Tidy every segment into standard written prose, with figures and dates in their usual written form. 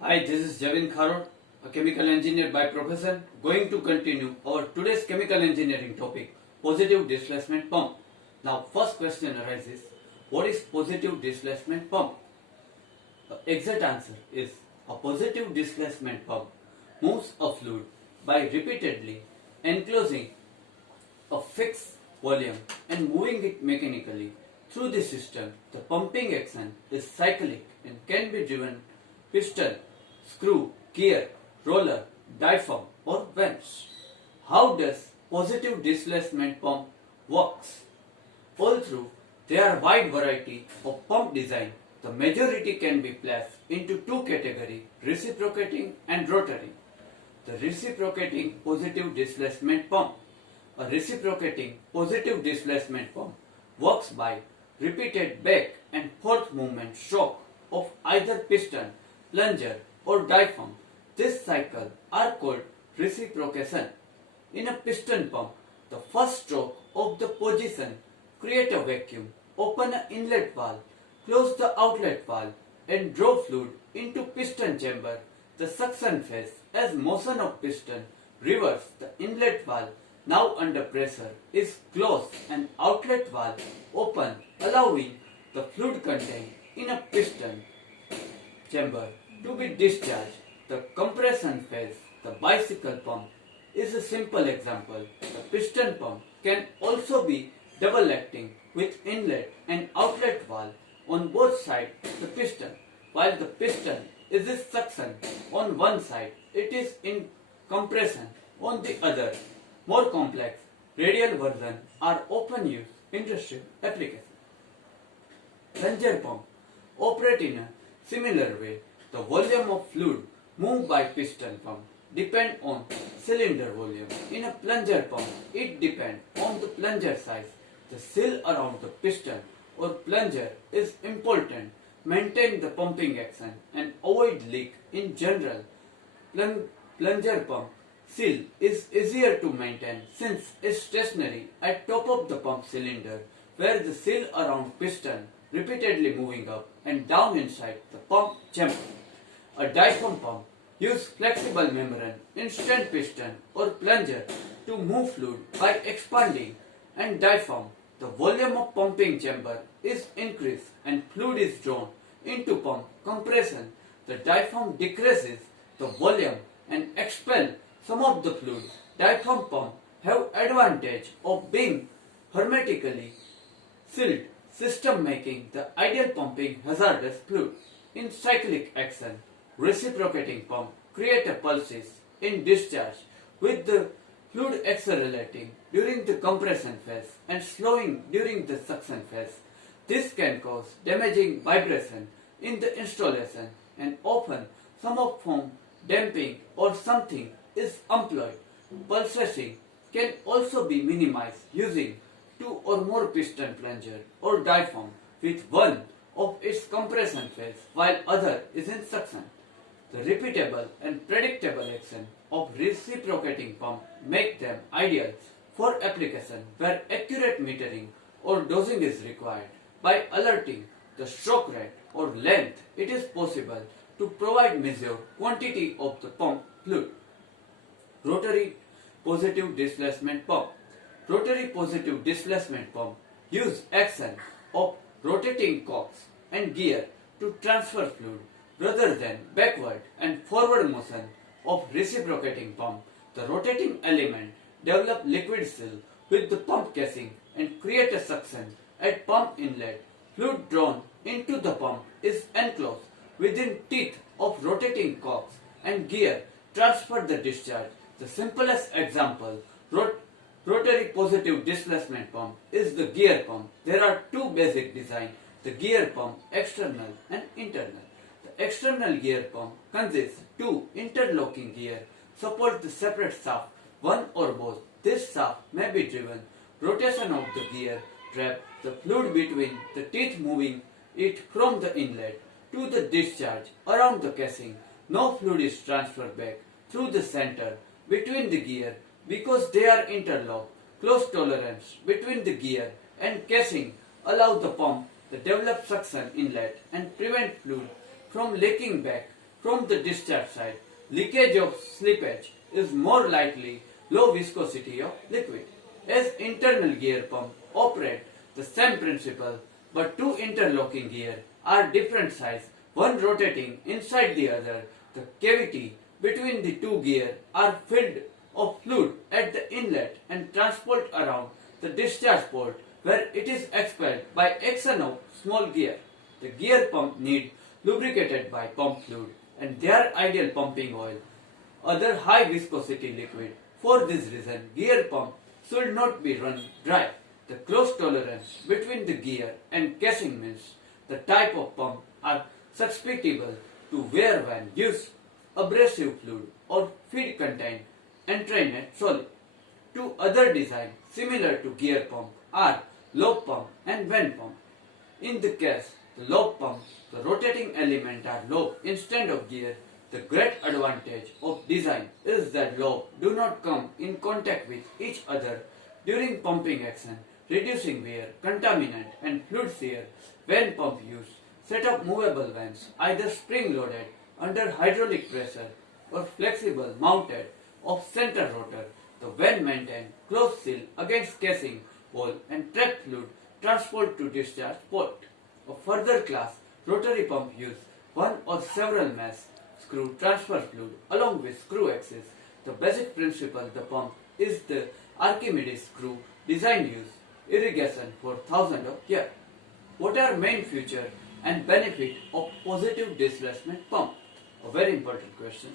Hi, this is javinkharod, a chemical engineer by profession, going to continue our today's chemical engineering topic, positive displacement pump. Now, first question arises, what is positive displacement pump? The exact answer is a positive displacement pump moves a fluid by repeatedly enclosing a fixed volume and moving it mechanically through the system. The pumping action is cyclic and can be driven piston, screw, gear, roller, diaphragm or valves. How does positive displacement pump works? Although there are wide variety of pump design, the majority can be placed into two categories, reciprocating and rotary. The reciprocating positive displacement pump. A reciprocating positive displacement pump works by repeated back and forth movement stroke of either piston, plunger or diaphragm. This cycle are called reciprocation. In a piston pump, the first stroke of the position create a vacuum, open an inlet valve, close the outlet valve and draw fluid into piston chamber. The suction phase as motion of piston reverse the inlet valve now under pressure is closed and outlet valve open, allowing the fluid contained in a piston chamber to be discharged. The compression phase, the bicycle pump, is a simple example. The piston pump can also be double acting with inlet and outlet valve on both sides of the piston. While the piston is in suction on one side, it is in compression on the other. More complex radial versions are often used in industrial applications. Plunger pump operate in a similar way. The volume of fluid moved by piston pump depend on cylinder volume. In a plunger pump, it depends on the plunger size. The seal around the piston or plunger is important. Maintain the pumping action and avoid leak. In general, plunger pump seal is easier to maintain since it's stationary at top of the pump cylinder, where the seal around piston repeatedly moving up and down inside the pump chamber. A diaphragm pump use flexible membrane, instant piston or plunger to move fluid by expanding and diaphragm. The volume of pumping chamber is increased and fluid is drawn into pump compression. The diaphragm decreases the volume and expel some of the fluid. Diaphragm pump have advantage of being hermetically sealed system, making the ideal pumping hazardous fluid. In cyclic action, reciprocating pump create a pulses in discharge with the fluid accelerating during the compression phase and slowing during the suction phase. This can cause damaging vibration in the installation and often some of foam damping or something is employed. Pulsing can also be minimized using two or more piston plunger or diaphragm with one of its compression phase while other is in suction. The repeatable and predictable action of reciprocating pump make them ideal for application where accurate metering or dosing is required. By alerting the stroke rate or length, it is possible to provide measured quantity of the pump fluid. Rotary positive displacement pump. Rotary positive displacement pump use action of rotating cogs and gear to transfer fluid rather than backward and forward motion of reciprocating pump. The rotating element develop liquid seal with the pump casing and create a suction at pump inlet. Fluid drawn into the pump is enclosed within teeth of rotating cogs and gear transfer the discharge. The simplest example rotary positive displacement pump is the gear pump. There are two basic designs, the gear pump external and internal. The external gear pump consists two interlocking gear support the separate shaft, one or both. This shaft may be driven rotation of the gear trap the fluid between the teeth, moving it from the inlet to the discharge around the casing. No fluid is transferred back through the center between the gear because they are interlocked. Close tolerance between the gear and casing allow the pump to develop suction inlet and prevent fluid from leaking back from the discharge side, leakage of slippage is more likely low viscosity of liquid. As internal gear pump operate the same principle, but two interlocking gears are different size, one rotating inside the other. The cavity between the two gears are filled of fluid at the inlet and transport around the discharge port where it is expelled by action of small gear. The gear pump need lubricated by pump fluid and their ideal pumping oil, other high viscosity liquid. For this reason, gear pump should not be run dry. The close tolerance between the gear and casing means the type of pump are susceptible to wear when used abrasive fluid or feed contain entrained solid. Two other designs similar to gear pump are lobe pump and vent pump. In the case the lobe pump, the rotating element are lobe instead of gear. The great advantage of design is that lobes do not come in contact with each other during pumping action, reducing wear, contaminant and fluid shear. When pump use, set up movable vents, either spring-loaded under hydraulic pressure or flexible mounted off center rotor. The vent maintain close seal against casing hole and trap fluid transport to discharge port. A further class rotary pump use one or several mesh screw transfer fluid along with screw axis. The basic principle of the pump is the Archimedes screw design use irrigation for thousands of years. What are main feature and benefit of positive displacement pump? A very important question.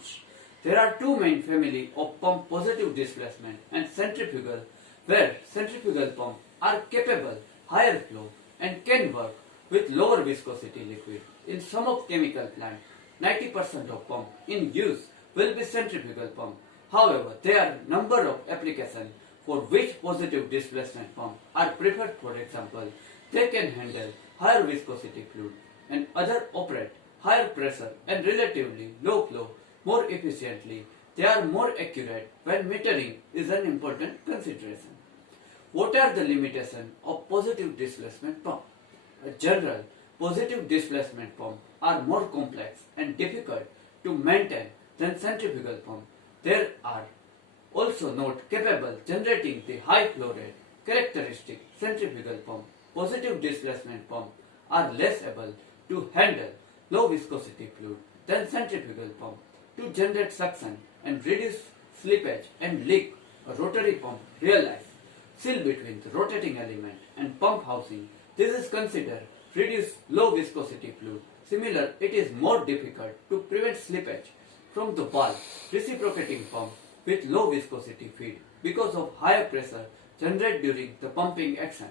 There are two main family of pump, positive displacement and centrifugal, where centrifugal pump are capable higher flow and can work with lower viscosity liquid. In some of chemical plant, 90% of pump in use will be centrifugal pump. However, there are number of applications for which positive displacement pump are preferred. For example, they can handle higher viscosity fluid and other operate higher pressure and relatively low flow more efficiently. They are more accurate when metering is an important consideration. What are the limitations of positive displacement pump? A general positive displacement pump are more complex and difficult to maintain than centrifugal pump. There are also not capable generating the high flow rate characteristic centrifugal pump. Positive displacement pump are less able to handle low viscosity fluid than centrifugal pump. To generate suction and reduce slippage and leak, a rotary pump realize seal between the rotating element and pump housing. This is considered reduce low viscosity fluid. Similar, it is more difficult to prevent slippage from the valve reciprocating pump with low viscosity feed because of higher pressure generated during the pumping action.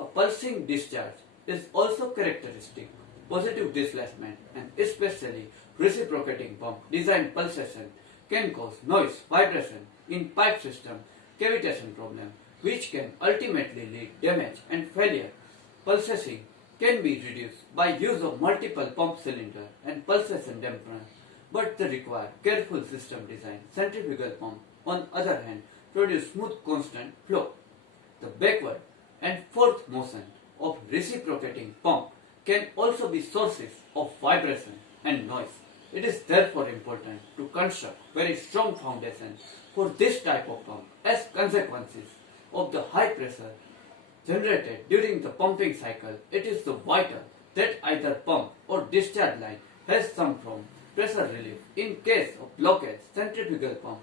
A pulsing discharge is also characteristic. Positive displacement and especially reciprocating pump design pulsation can cause noise, vibration in pipe system, cavitation problem, which can ultimately lead damage and failure. Pulsation can be reduced by use of multiple pump cylinder and pulsation dampener, but they require careful system design. Centrifugal pump, on other hand, produce smooth constant flow. The backward and forth motion of reciprocating pump can also be sources of vibration and noise. It is therefore important to construct very strong foundation for this type of pump as consequences of the high pressure generated during the pumping cycle. It is so vital that either pump or discharge line has some from pressure relief. In case of blockage, centrifugal pump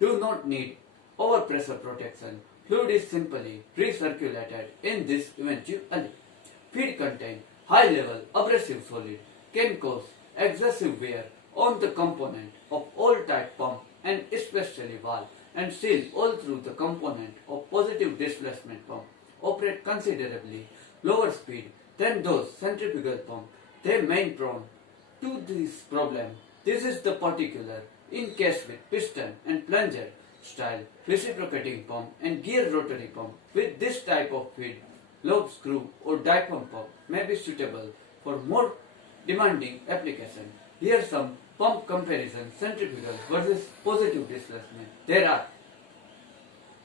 do not need overpressure protection. Fluid is simply recirculated in this eventually. Feed contain high level abrasive solid can cause excessive wear on the component of all type pump and especially valve and seal all through the component of positive displacement pump operate considerably lower speed than those centrifugal pump. They main prone to this problem. This is the particular in case with piston and plunger style reciprocating pump and gear rotary pump. With this type of feed, lobe screw or diaphragm pump may be suitable for more demanding application. Here some pump comparison centrifugal versus positive displacement. There are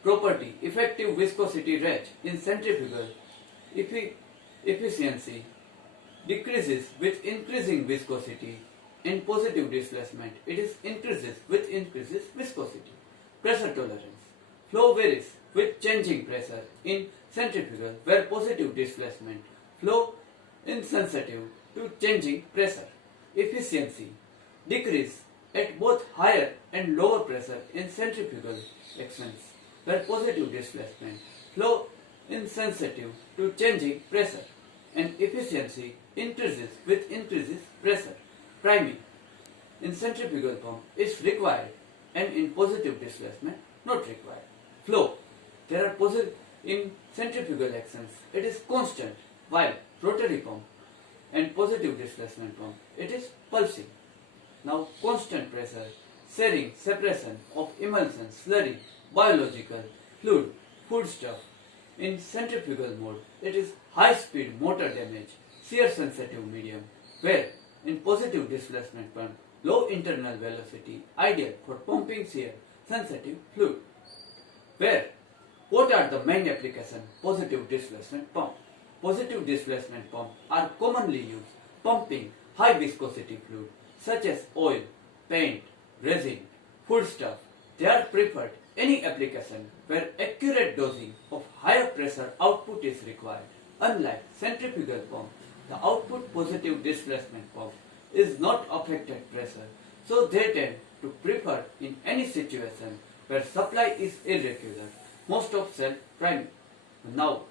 property effective viscosity rate in centrifugal efficiency decreases with increasing viscosity In positive displacement, it is increases with increases viscosity. Pressure tolerance. Flow varies with changing pressure in centrifugal, where positive displacement. Flow insensitive to changing pressure. Efficiency. Decrease at both higher and lower pressure in centrifugal actions, where positive displacement. Flow insensitive to changing pressure, and efficiency increases with increases pressure. Priming in centrifugal pump is required, and in positive displacement not required. Flow. There are in centrifugal actions it is constant, while rotary pump and positive displacement pump it is pulsing. Now constant pressure, sharing, separation of emulsion, slurry, biological, fluid, foodstuff. In centrifugal mode, it is high speed motor damage, shear sensitive medium, where in positive displacement pump, low internal velocity, ideal for pumping shear sensitive fluid. Where what are the main applications? Positive displacement pump. Positive displacement pump are commonly used pumping high viscosity fluid such as oil, paint, resin, foodstuff. They are preferred any application where accurate dosing of higher pressure output is required. Unlike centrifugal pump, the output positive displacement pump is not affected pressure, so they tend to prefer in any situation where supply is irregular, most of self-priming. Now,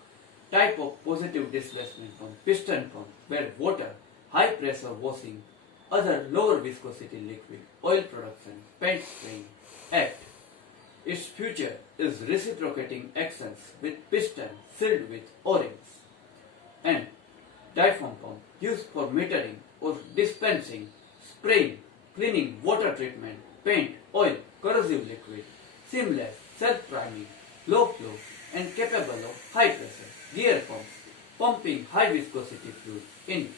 type of positive displacement pump, piston pump, where water, high pressure washing, other lower viscosity liquid, oil production, paint spraying, act. Its feature is reciprocating actions with piston sealed with O-rings. And diaphragm pump used for metering or dispensing, spraying, cleaning, water treatment, paint, oil, corrosive liquid, seamless, self-priming, low flow and capable of high pressure. Gear pumps, pumping high viscosity fluid in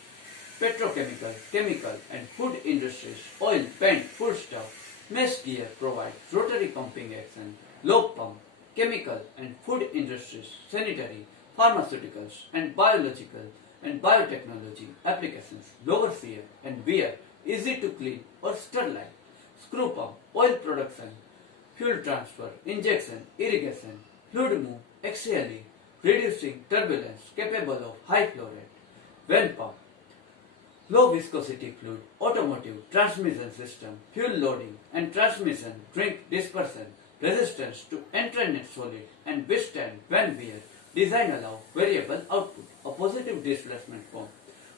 petrochemical, chemical and food industries, oil, paint, foodstuff. Mesh gear provides rotary pumping action, lobe pump, chemical and food industries, sanitary, pharmaceuticals and biological and biotechnology applications, lower shear and wear, easy to clean or sterilize. Screw pump, oil production, fuel transfer, injection, irrigation, fluid move axially, reducing turbulence, capable of high flow rate. Vane pump, low viscosity fluid, automotive, transmission system, fuel loading and transmission, drink dispersion, resistance to entrained solid and withstand when wear. Design allow variable output. A positive displacement pump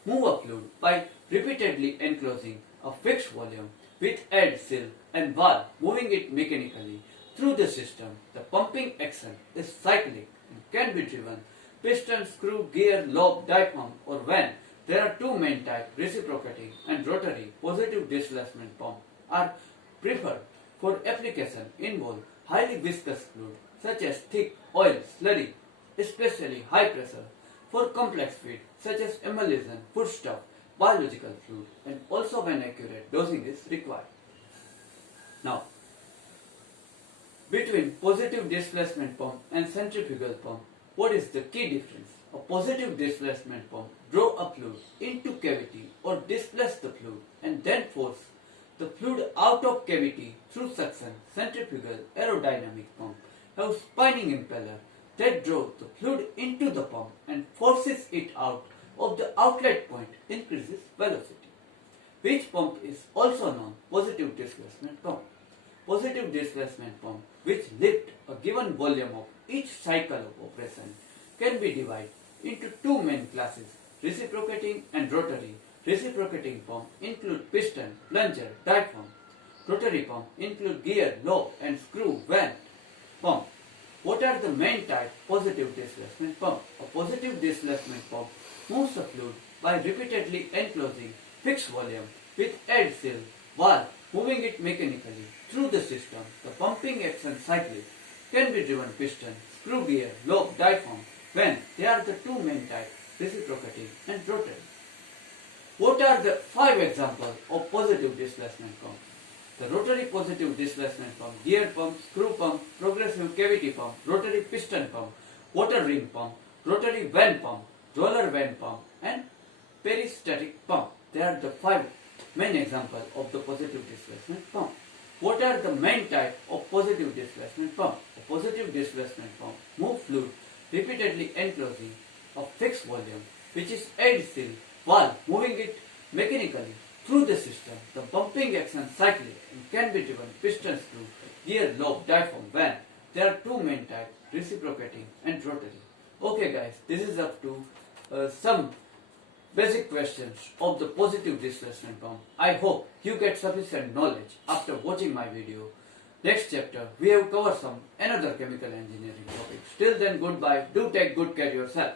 move a fluid by repeatedly enclosing a fixed volume with add seal and valve, moving it mechanically through the system. The pumping action is cyclic and can be driven piston, screw, gear, lobe, diaphragm or vane. There are two main types, reciprocating and rotary. Positive displacement pump are preferred for application involve highly viscous fluid such as thick oil, slurry, especially high pressure, for complex feed such as emulsion, foodstuff, biological fluid, and also when accurate dosing is required. Now, between positive displacement pump and centrifugal pump, what is the key difference? A positive displacement pump draw a fluid into cavity or displace the fluid and then force the fluid out of cavity through suction. Centrifugal aerodynamic pump have spinning impeller that draws the fluid into the pump and forces it out of the outlet point, increases velocity. Which pump is also known positive displacement pump? Positive displacement pump, which lift a given volume of each cycle of operation, can be divided into two main classes, reciprocating and rotary. Reciprocating pump include piston, plunger, diaphragm. Rotary pump include gear, lobe and screw, vane pump. What are the main types positive displacement pump? A positive displacement pump moves a fluid by repeatedly enclosing fixed volume with add seal, valve, moving it mechanically through the system. The pumping action cyclic, can be driven piston, screw gear, lobe, diaphragm, vane. They are the two main types, reciprocating and rotary. What are the 5 examples of positive displacement pump? The rotary positive displacement pump, gear pump, screw pump, progressive cavity pump, rotary piston pump, water ring pump, rotary vane pump, roller vane pump and peristatic pump. They are the 5 Main example of the positive displacement pump. What are the main type of positive displacement pump? A positive displacement pump move fluid repeatedly enclosing a fixed volume which is adhesive while moving it mechanically through the system. The pumping action cyclic and can be driven piston screw, gear, lobe, diaphragm when there are two main types, reciprocating and rotary. Okay guys, this is up to some basic questions of the positive displacement pump. I hope you get sufficient knowledge after watching my video. Next chapter, we have covered some another chemical engineering topics. Till then, goodbye. Do take good care of yourself.